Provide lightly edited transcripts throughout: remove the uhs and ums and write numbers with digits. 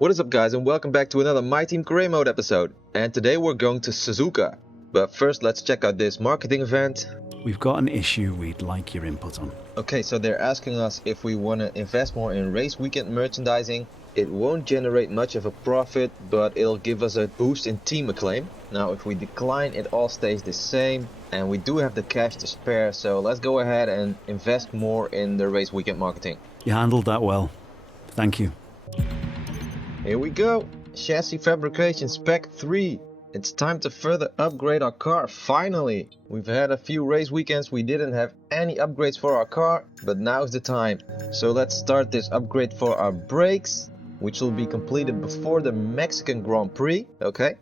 What is up guys, and welcome back to another My Team Career Mode episode. And today we're going to Suzuka. But first let's check out this marketing event. We've got an issue we'd like your input on. Okay, so they're asking us if we want to invest more in race weekend merchandising. It won't generate much of a profit, but it'll give us a boost in team acclaim. Now if we decline, it all stays the same. And we do have the cash to spare, so let's go ahead and invest more in the race weekend marketing. You handled that well. Thank you. Here we go. Chassis fabrication spec 3. It's time to further upgrade our car, finally. We've had a few race weekends we didn't have any upgrades for our car, but now's the time. So let's start this upgrade for our brakes, which will be completed before the Mexican Grand Prix. Okay.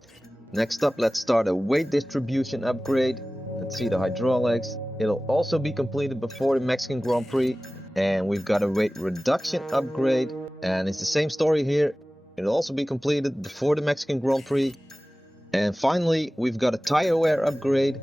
Next up, let's start a weight distribution upgrade. Let's see the hydraulics. It'll also be completed before the Mexican Grand Prix. And we've got a weight reduction upgrade. And it's the same story here. It'll also be completed before the Mexican Grand Prix. And finally, we've got a tire wear upgrade.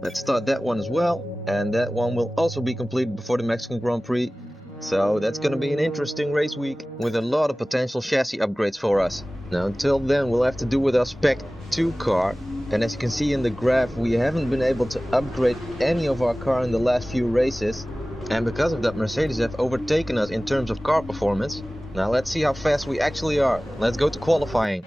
Let's start that one as well. And that one will also be completed before the Mexican Grand Prix. So that's going to be an interesting race week with a lot of potential chassis upgrades for us. Now until then, we'll have to do with our Spec 2 car. And as you can see in the graph, we haven't been able to upgrade any of our car in the last few races. And because of that, Mercedes have overtaken us in terms of car performance. Now let's see how fast we actually are. Let's go to qualifying.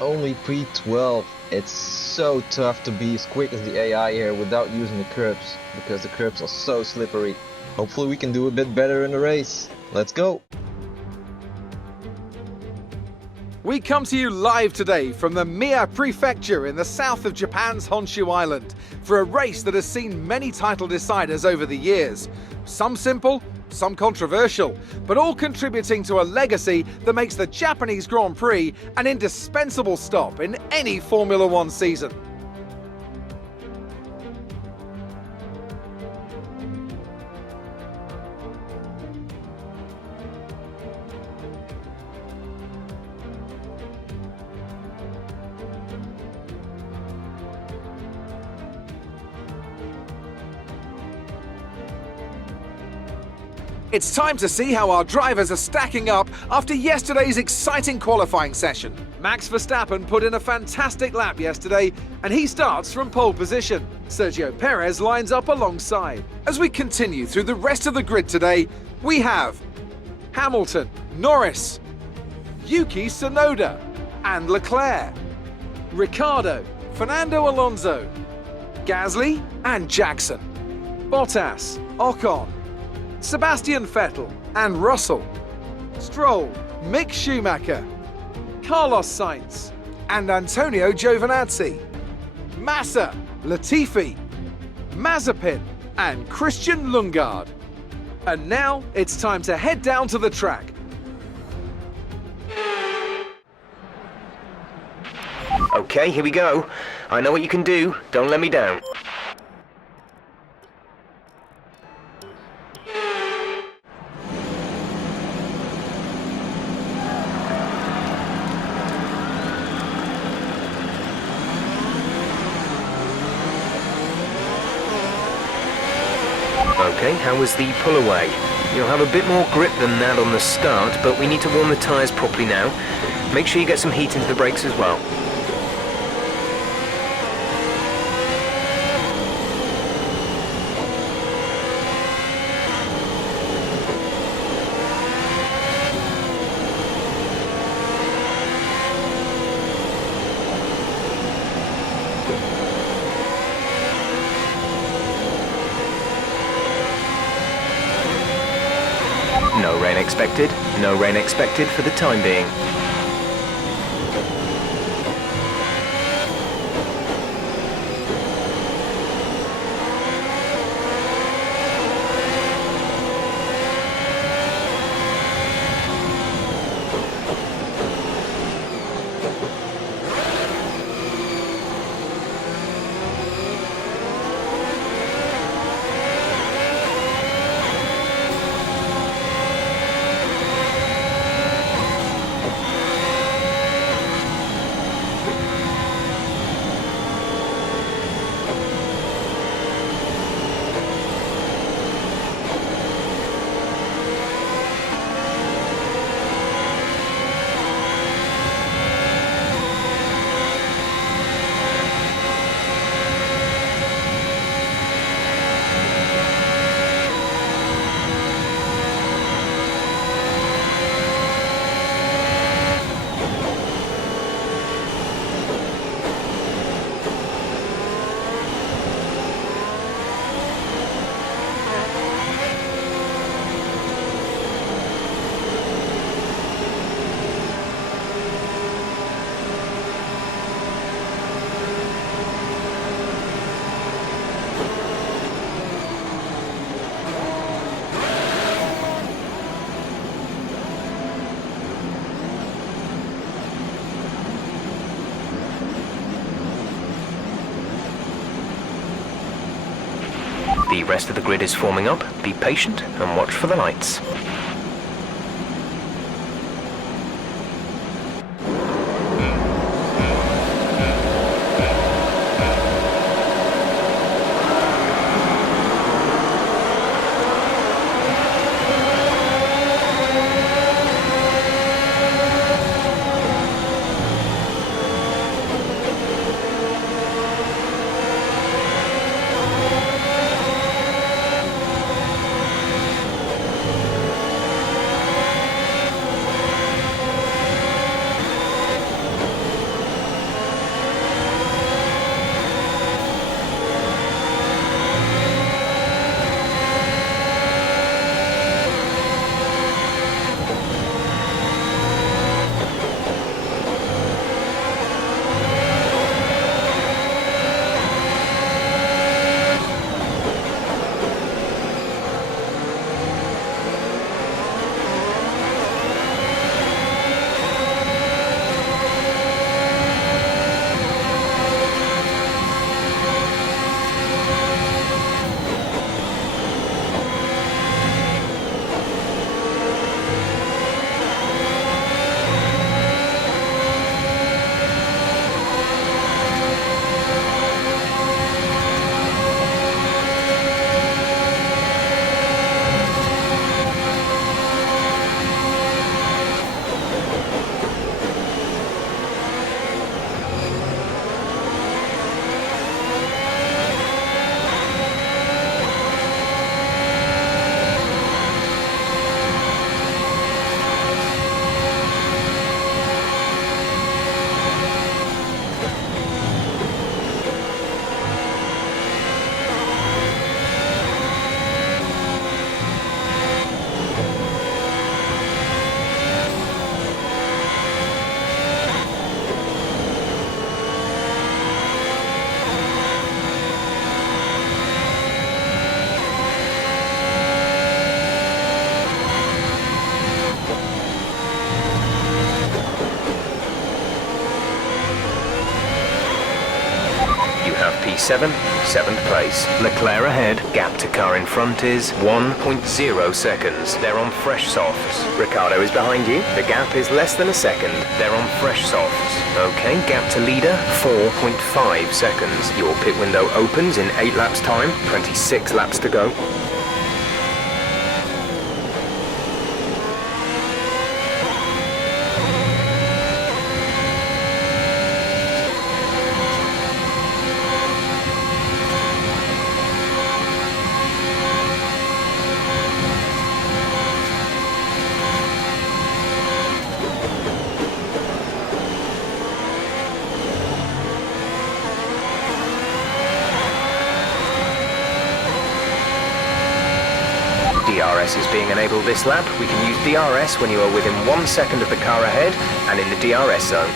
Only P12. It's so tough to be as quick as the AI here without using the curbs, because the curbs are so slippery. Hopefully we can do a bit better in the race. Let's go! We come to you live today from the Mie Prefecture in the south of Japan's Honshu Island for a race that has seen many title deciders over the years. Some simple, some controversial, but all contributing to a legacy that makes the Japanese Grand Prix an indispensable stop in any Formula One season. It's time to see how our drivers are stacking up after yesterday's exciting qualifying session. Max Verstappen put in a fantastic lap yesterday, and he starts from pole position. Sergio Perez lines up alongside. As we continue through the rest of the grid today, we have Hamilton, Norris, Yuki Tsunoda, and Leclerc, Ricciardo, Fernando Alonso, Gasly, and Jackson, Bottas, Ocon, Sebastian Vettel and Russell, Stroll, Mick Schumacher, Carlos Sainz and Antonio Giovinazzi, Massa, Latifi, Mazepin and Christian Lundgaard. And now it's time to head down to the track. Okay, here we go. I know what you can do. Don't let me down. Okay, how was the pull away? You'll have a bit more grip than that on the start, but we need to warm the tyres properly now. Make sure you get some heat into the brakes as well. No rain expected. No rain expected for the time being. The rest of the grid is forming up. Be patient and watch for the lights. P7, 7th place. Leclerc ahead. Gap to car in front is 1.0 seconds. They're on fresh softs. Ricardo is behind you. The gap is less than a second. They're on fresh softs. Okay, gap to leader, 4.5 seconds. Your pit window opens in 8 laps time. 26 laps to go. DRS is being enabled this lap. We can use DRS when you are within 1 second of the car ahead and in the DRS zone.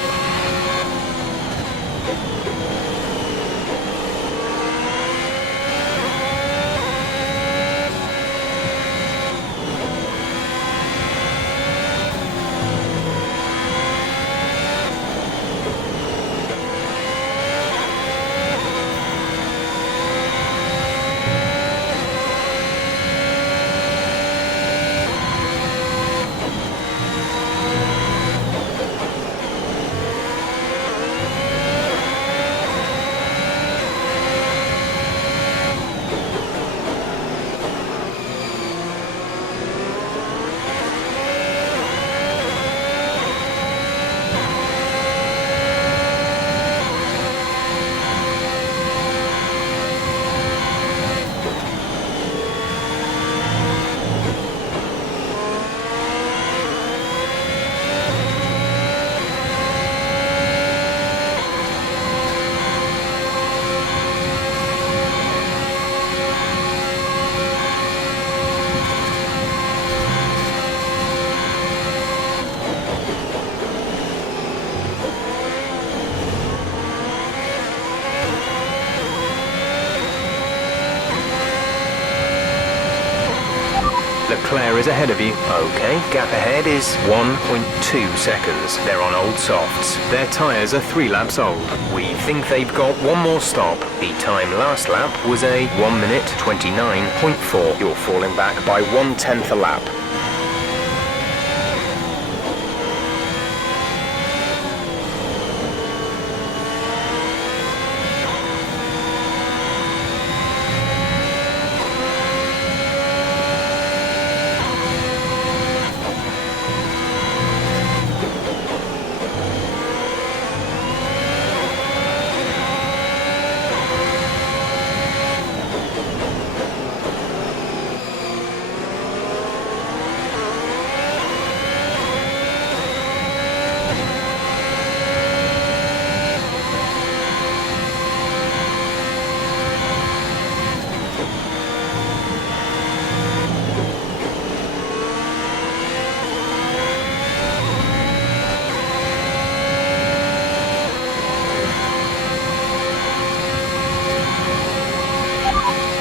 Leclerc is ahead of you. Okay, gap ahead is 1.2 seconds. They're on old softs. Their tyres are 3 laps old. We think they've got one more stop. The time last lap was a 1 minute 29.4. You're falling back by 1/10 a lap.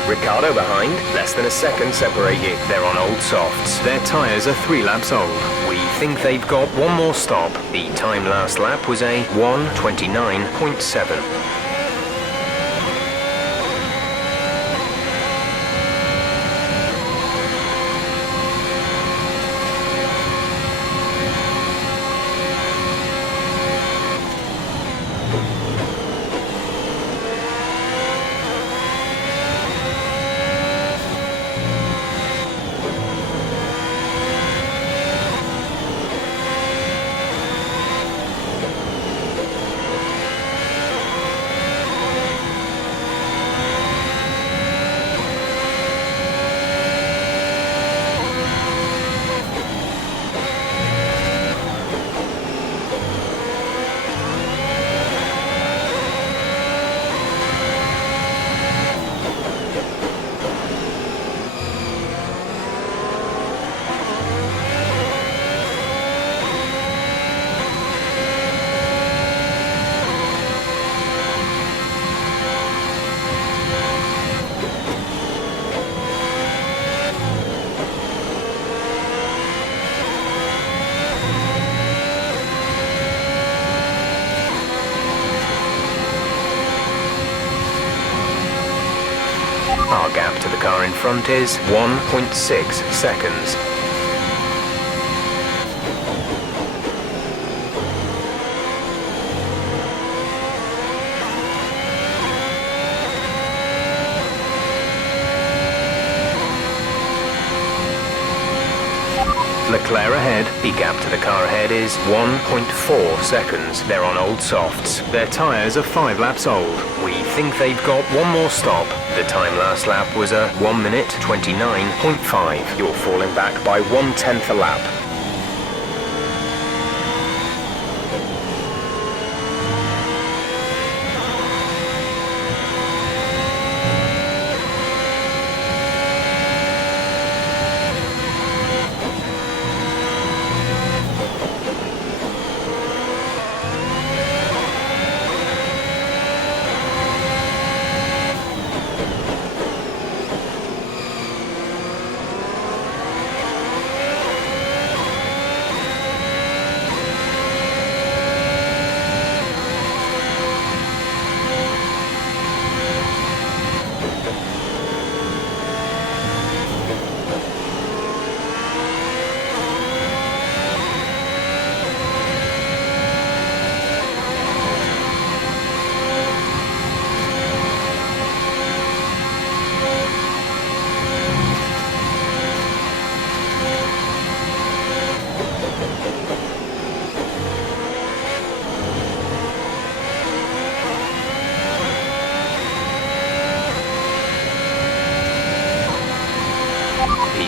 Ricardo behind, less than a second separate you. They're on old softs. Their tyres are 3 laps old. We think they've got one more stop. The time last lap was a 1:29.7. Our gap to the car in front is 1.6 seconds. Leclerc ahead. The gap to the car ahead is 1.4 seconds. They're on old softs. Their tyres are 5 laps old. We think they've got one more stop. The time last lap was a 1 minute 29.5. You're falling back by 1/10 a lap.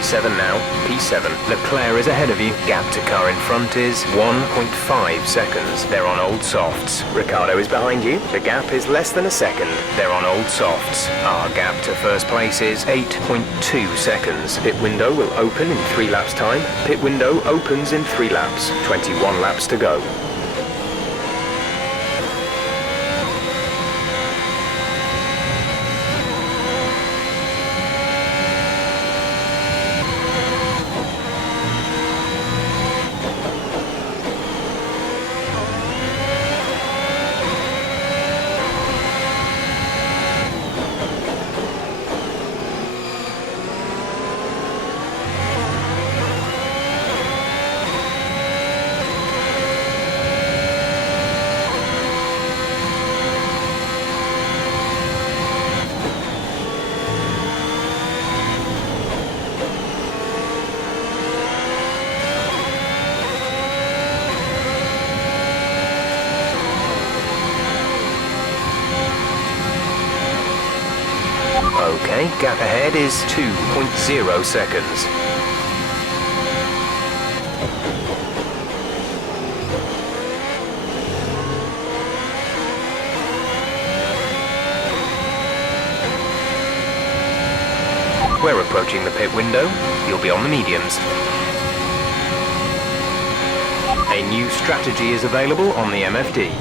P7 now, P7. Leclerc is ahead of you. Gap to car in front is 1.5 seconds. They're on old softs. Ricciardo is behind you. The gap is less than a second. They're on old softs. Our gap to first place is 8.2 seconds. Pit window will open in 3 laps time. Pit window opens in 3 laps. 21 laps to go. Okay, gap ahead is 2.0 seconds. We're approaching the pit window. You'll be on the mediums. A new strategy is available on the MFD.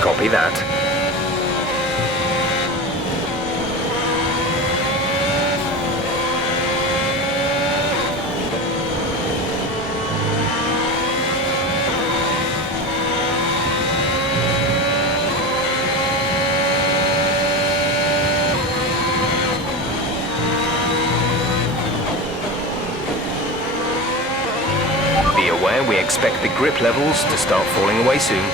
Copy that. Be aware we expect the grip levels to start falling away soon.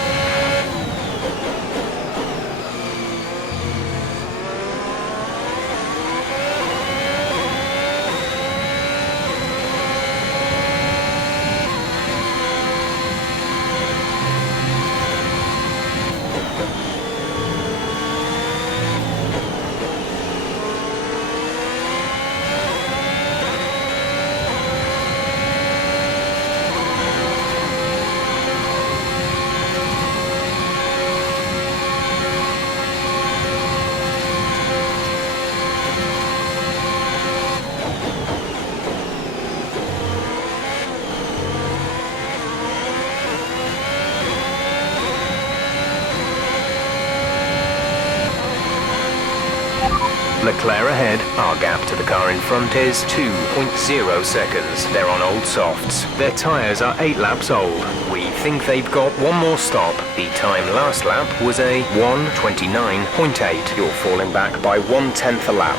Leclerc ahead. Our gap to the car in front is 2.0 seconds. They're on old softs. Their tyres are 8 laps old. We think they've got one more stop. The time last lap was a 1:29.8. You're falling back by 1/10 a lap.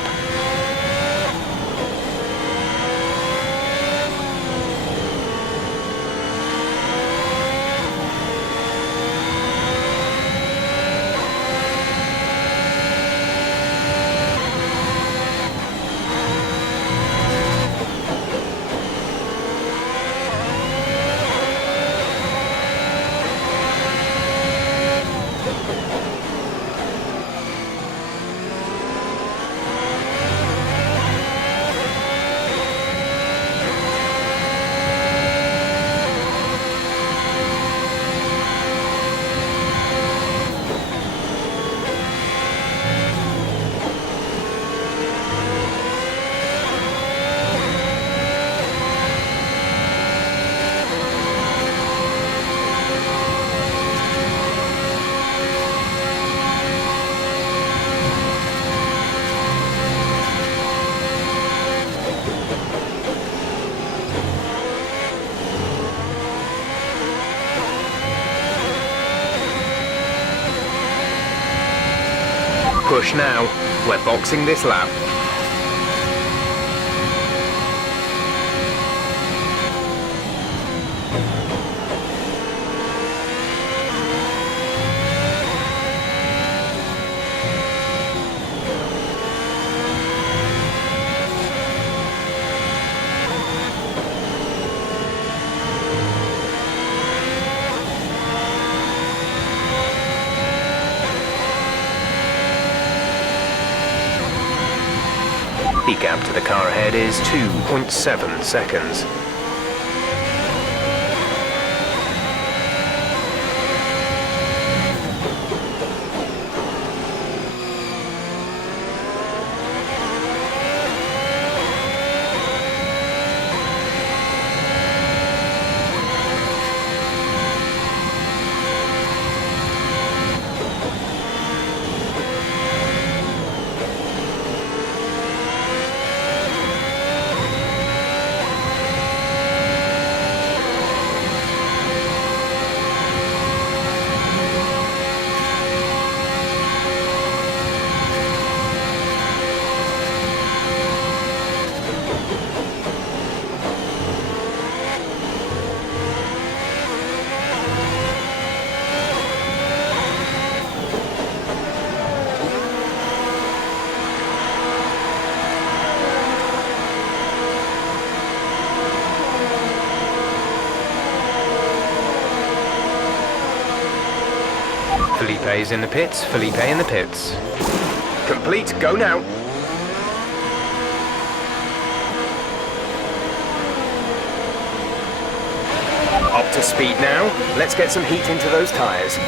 Push now. We're boxing this lap. The gap to the car ahead is 2.7 seconds. Felipe's in the pits, Felipe in the pits. Complete, go now. Up to speed now. Let's get some heat into those tyres.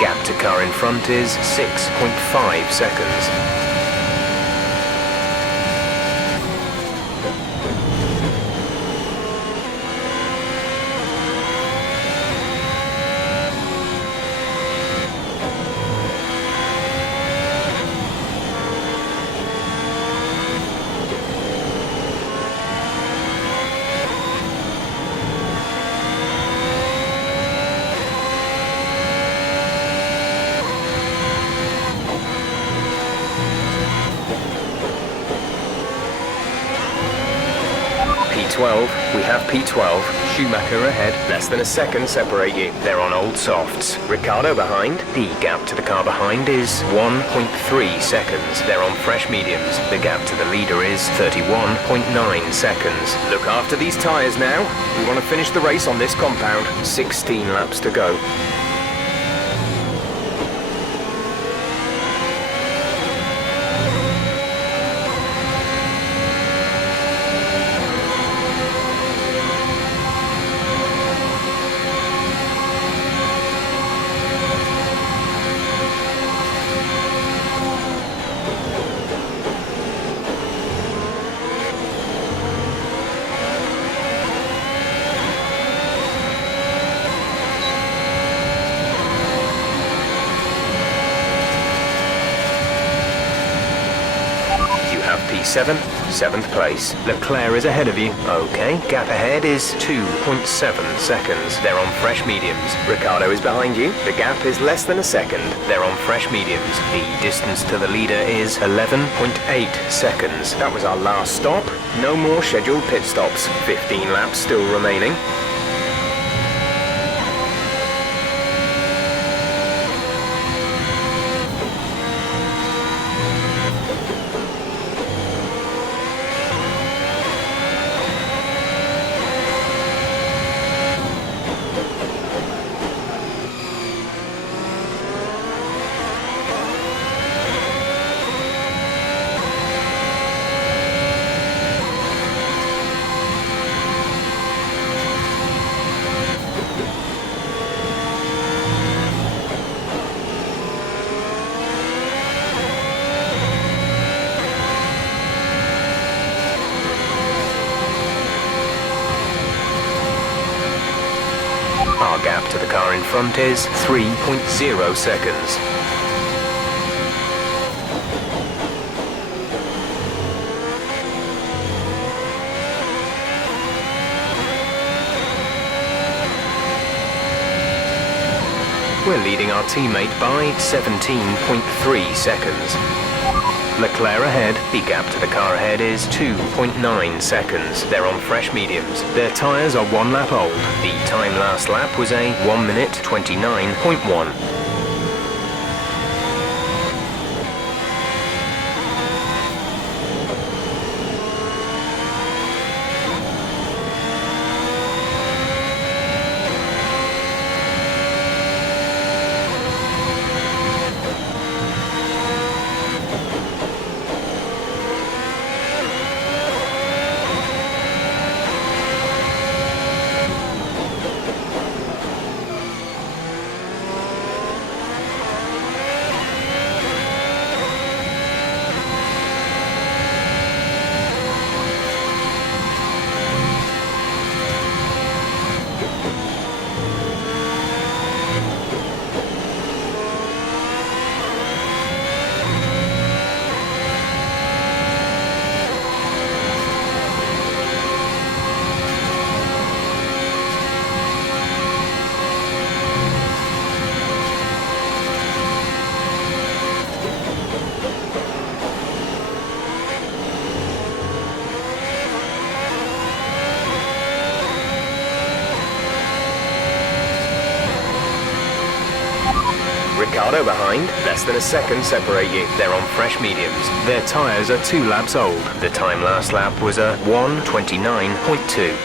Gap to car in front is 6.5 seconds. P12, we have P12, Schumacher ahead, less than a second separate you. They're on old softs. Ricciardo behind, the gap to the car behind is 1.3 seconds. They're on fresh mediums. The gap to the leader is 31.9 seconds. Look after these tyres now. We want to finish the race on this compound. 16 laps to go. P7, 7th place. Leclerc is ahead of you. Okay, gap ahead is 2.7 seconds. They're on fresh mediums. Ricciardo is behind you. The gap is less than a second. They're on fresh mediums. The distance to the leader is 11.8 seconds. That was our last stop. No more scheduled pit stops. 15 laps still remaining. Our gap to the car in front is 3.0 seconds. We're leading our teammate by 17.3 seconds. Leclerc ahead. The gap to the car ahead is 2.9 seconds. They're on fresh mediums. Their tyres are 1 lap old. The time last lap was a 1 minute 29.1. Ricardo behind, less than a second separate you. They're on fresh mediums. Their tyres are 2 laps old. The time last lap was a 1:29.2.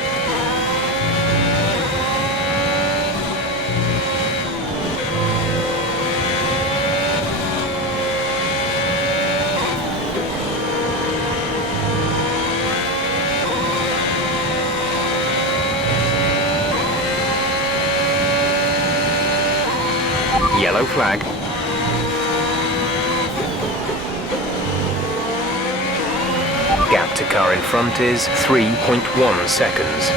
Yellow flag. Gap to car in front is 3.1 seconds.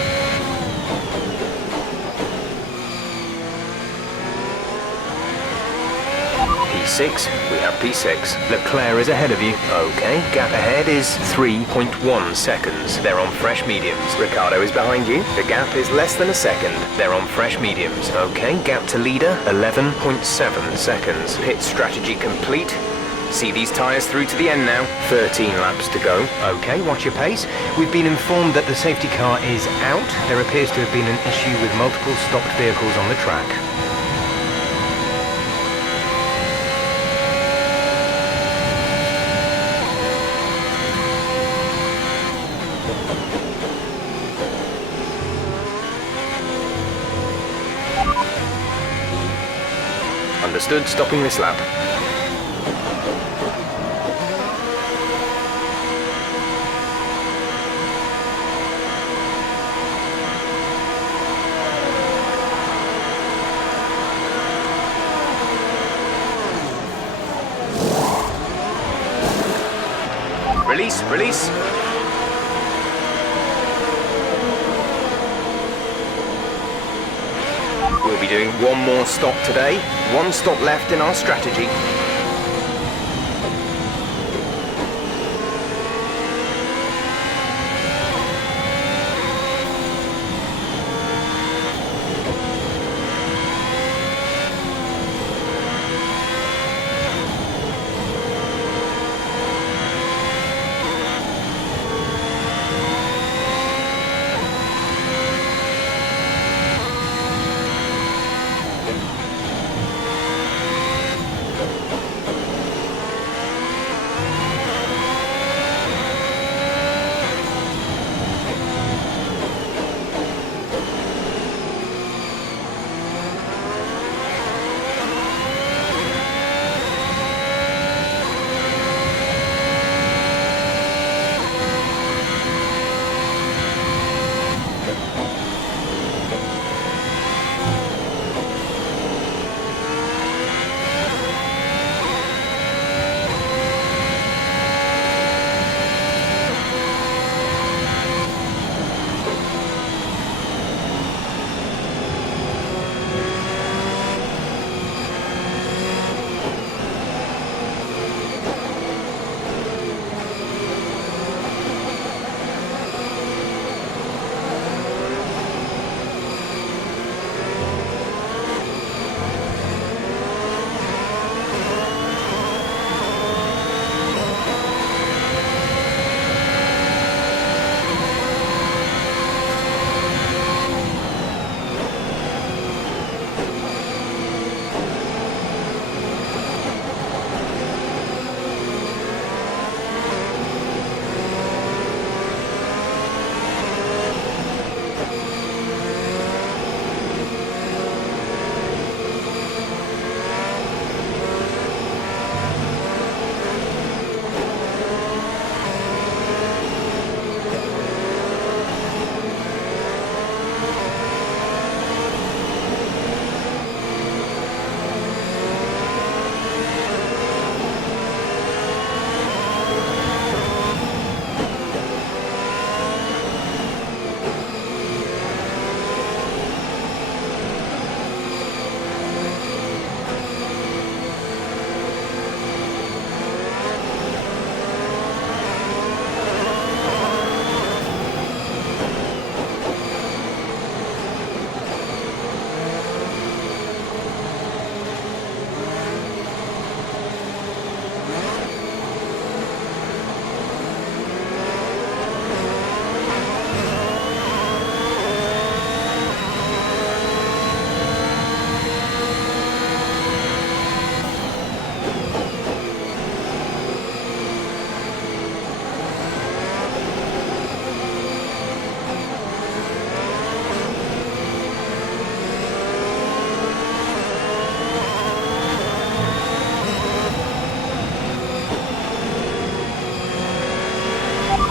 P6, we have P6. Leclerc is ahead of you. Okay, gap ahead is 3.1 seconds. They're on fresh mediums. Ricardo is behind you. The gap is less than a second. They're on fresh mediums. Okay, gap to leader, 11.7 seconds. Pit strategy complete. See these tyres through to the end now. 13 laps to go. Okay, watch your pace. We've been informed that the safety car is out. There appears to have been an issue with multiple stopped vehicles on the track. Understood, stopping this lap. Release, release. We'll be doing one more stop today. One stop left in our strategy.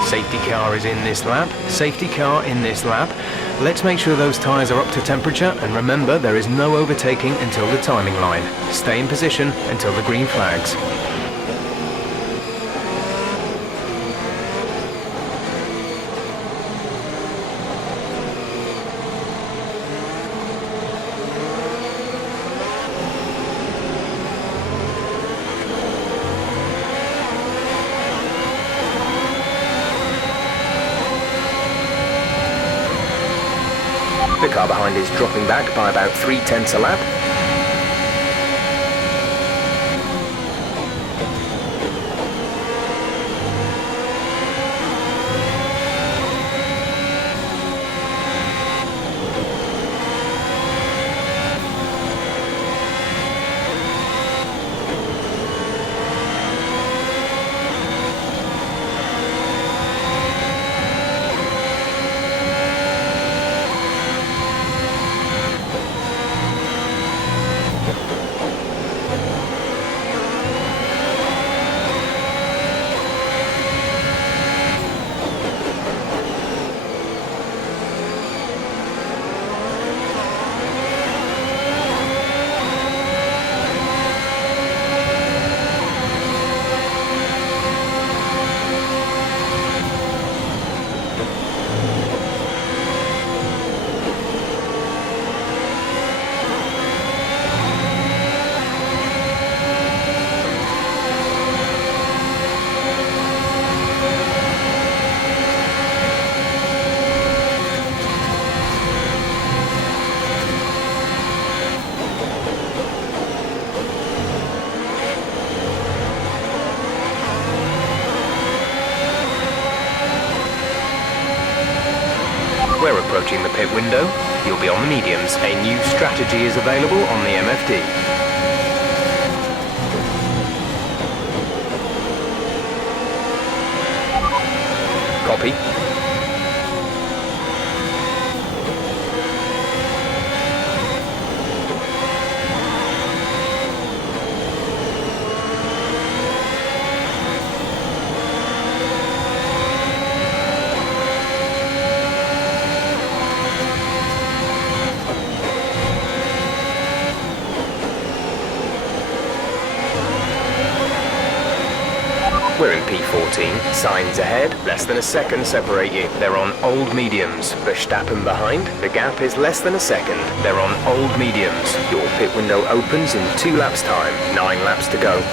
Safety car is in this lap. Safety car in this lap. Let's make sure those tyres are up to temperature, and remember there is no overtaking until the timing line. Stay in position until the green flags. The car behind is dropping back by about 3/10 a lap. We're approaching the pit window. You'll be on the mediums. A new strategy is available on the MFD. Copy. We're in P14, signs ahead, less than a second separate you. They're on old mediums. Verstappen behind, the gap is less than a second. They're on old mediums. Your pit window opens in 2 laps time, 9 laps to go.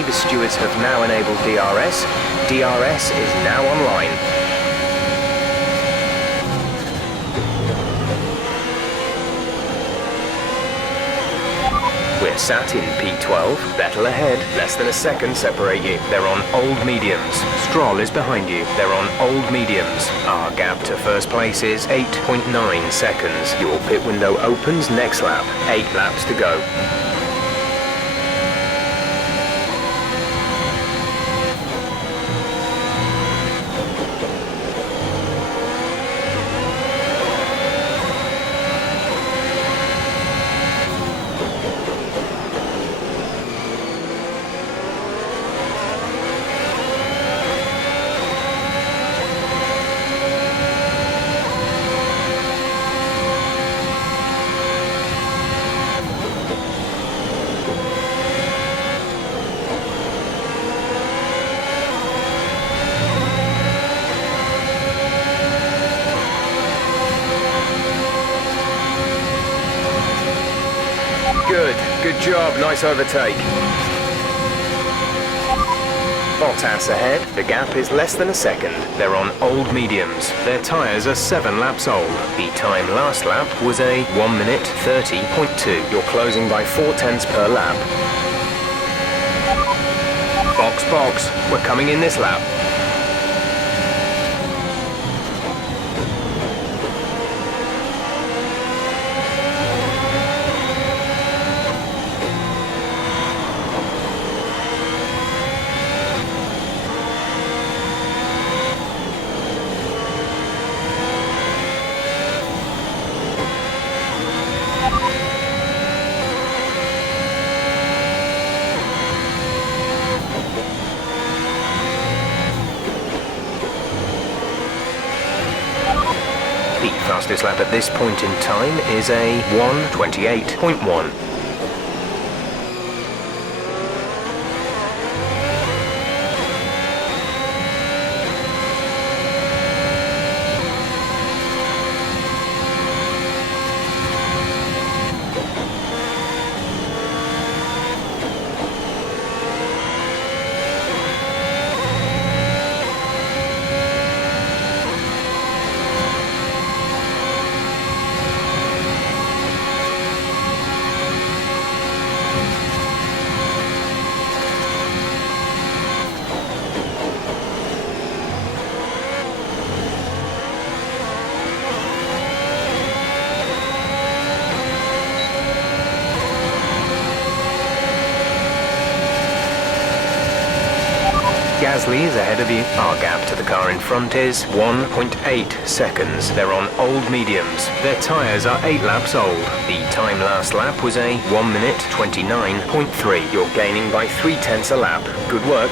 The stewards have now enabled DRS. DRS is now online. We're sat in P12, Vettel ahead, less than a second separate you. They're on old mediums. Stroll is behind you. They're on old mediums. Our gap to first place is 8.9 seconds. Your pit window opens next lap. 8 laps to go. Good job, nice overtake. Bottas ahead. The gap is less than a second. They're on old mediums. Their tyres are 7 laps old. The time last lap was a 1 minute 30.2. You're closing by 4/10 per lap. Box, box. We're coming in this lap. The fastest lap at this point in time is a 1:28.1. Gasly is ahead of you. Our gap to the car in front is 1.8 seconds. They're on old mediums. Their tyres are 8 laps old. The time last lap was a 1 minute 29.3. You're gaining by 3/10 a lap. Good work.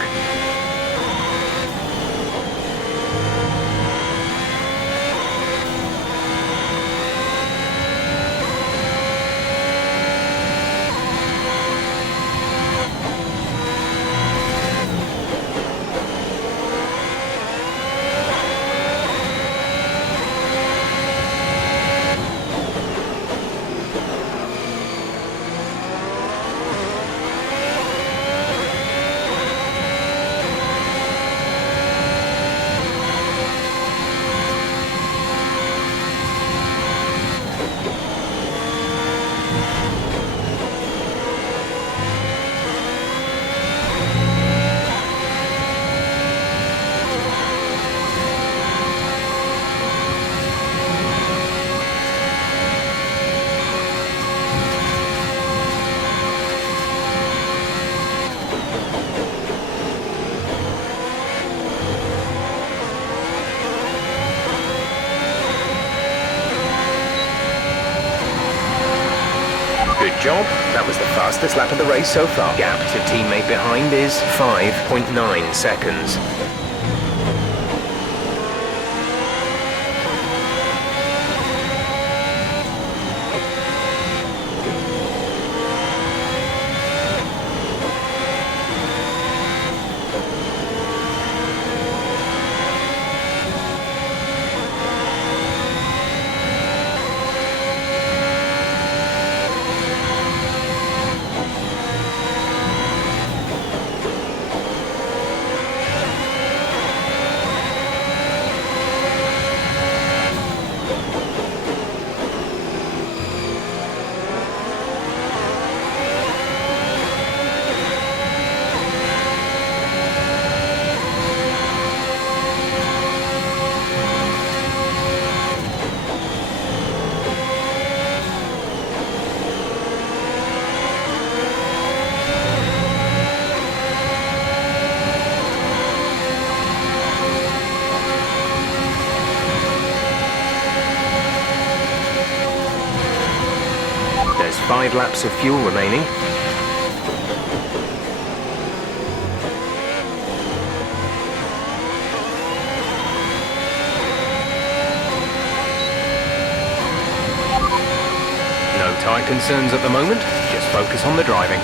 Good job. That was the fastest lap of the race so far. Gap to teammate behind is 5.9 seconds. There's 5 laps of fuel remaining. No tyre concerns at the moment, just focus on the driving.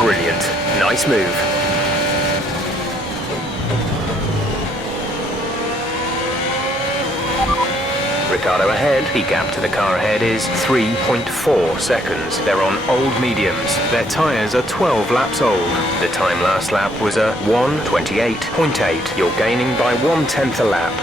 Brilliant. Nice move. Ricardo ahead. The gap to the car ahead is 3.4 seconds. They're on old mediums. Their tyres are 12 laps old. The time last lap was a 1:28.8. You're gaining by 1/10 a lap.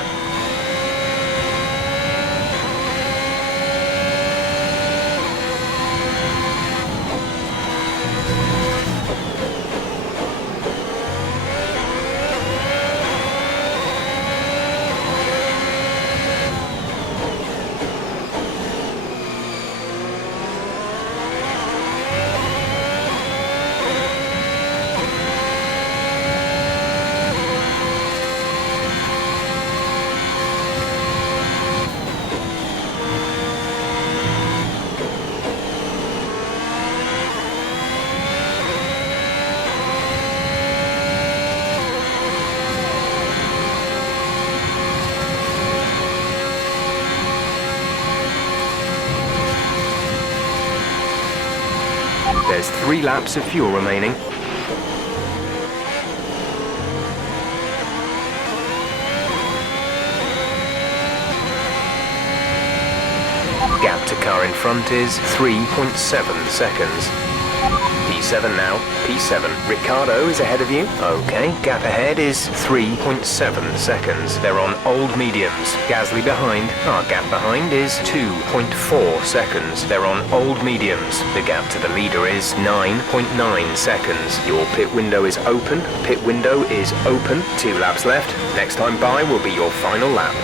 There's 3 laps of fuel remaining. Gap to car in front is 3.7 seconds. P7 now, P7. Ricardo is ahead of you. Okay, gap ahead is 3.7 seconds. They're on old mediums. Gasly behind. Our gap behind is 2.4 seconds. They're on old mediums. The gap to the leader is 9.9 seconds. Your pit window is open. Pit window is open. 2 laps left. Next time by will be your final lap.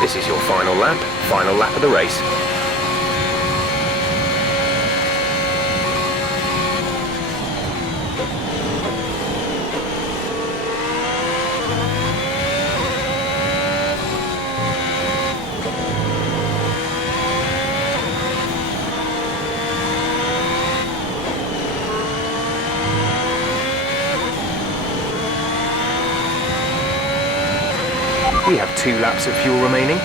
This is your final lap of the race. We have 2 laps of fuel remaining.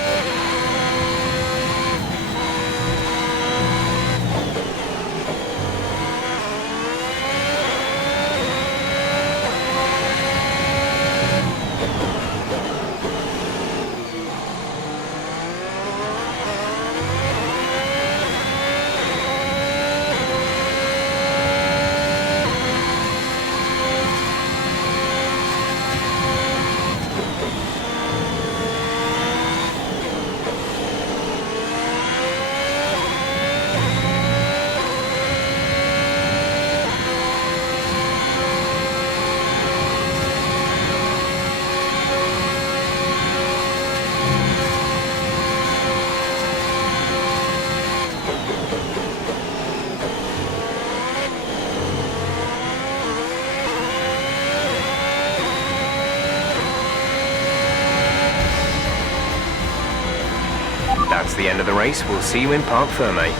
That's the end of the race. We'll see you in Parc Fermé.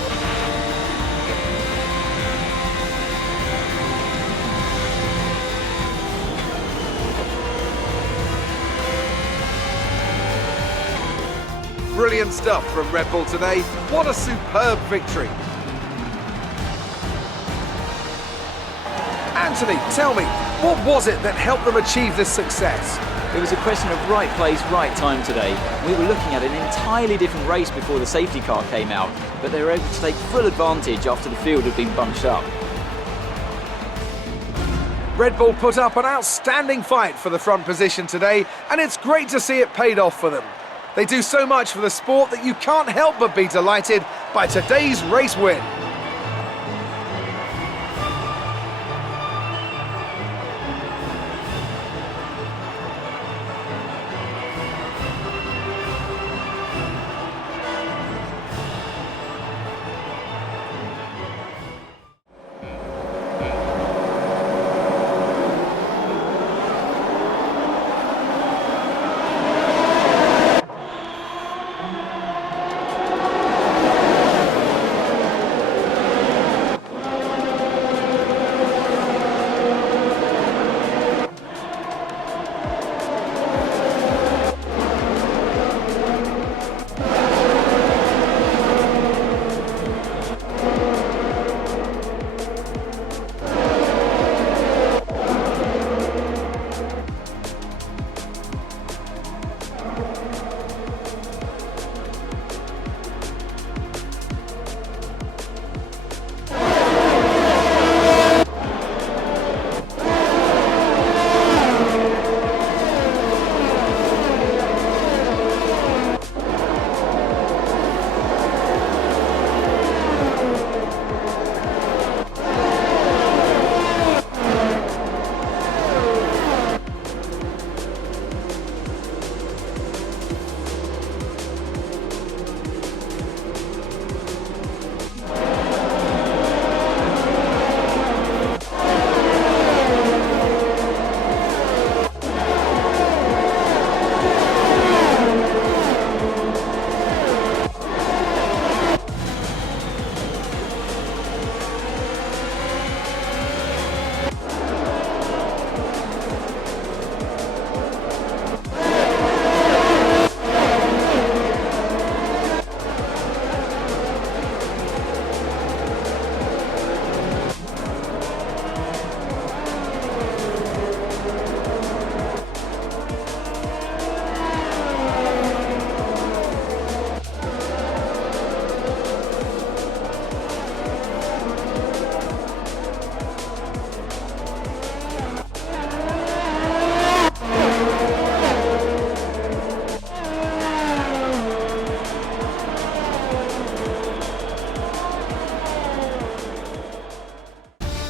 Brilliant stuff from Red Bull today. What a superb victory. Anthony, tell me, what was it that helped them achieve this success? It was a question of right place, right time today. We were looking at an entirely different race before the safety car came out, but they were able to take full advantage after the field had been bunched up. Red Bull put up an outstanding fight for the front position today, and it's great to see it paid off for them. They do so much for the sport that you can't help but be delighted by today's race win.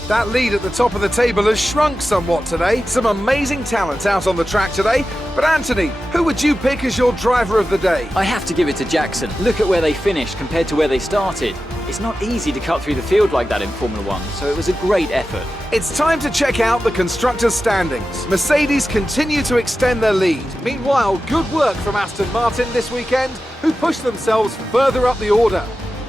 That lead at the top of the table has shrunk somewhat today. Some amazing talent out on the track today. But Anthony, who would you pick as your driver of the day? I have to give it to Jackson. Look at where they finished compared to where they started. It's not easy to cut through the field like that in Formula 1, so it was a great effort. It's time to check out the constructors' standings. Mercedes continue to extend their lead. Meanwhile, good work from Aston Martin this weekend, who pushed themselves further up the order.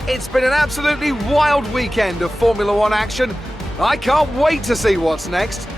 It's been an absolutely wild weekend of Formula 1 action. I can't wait to see what's next.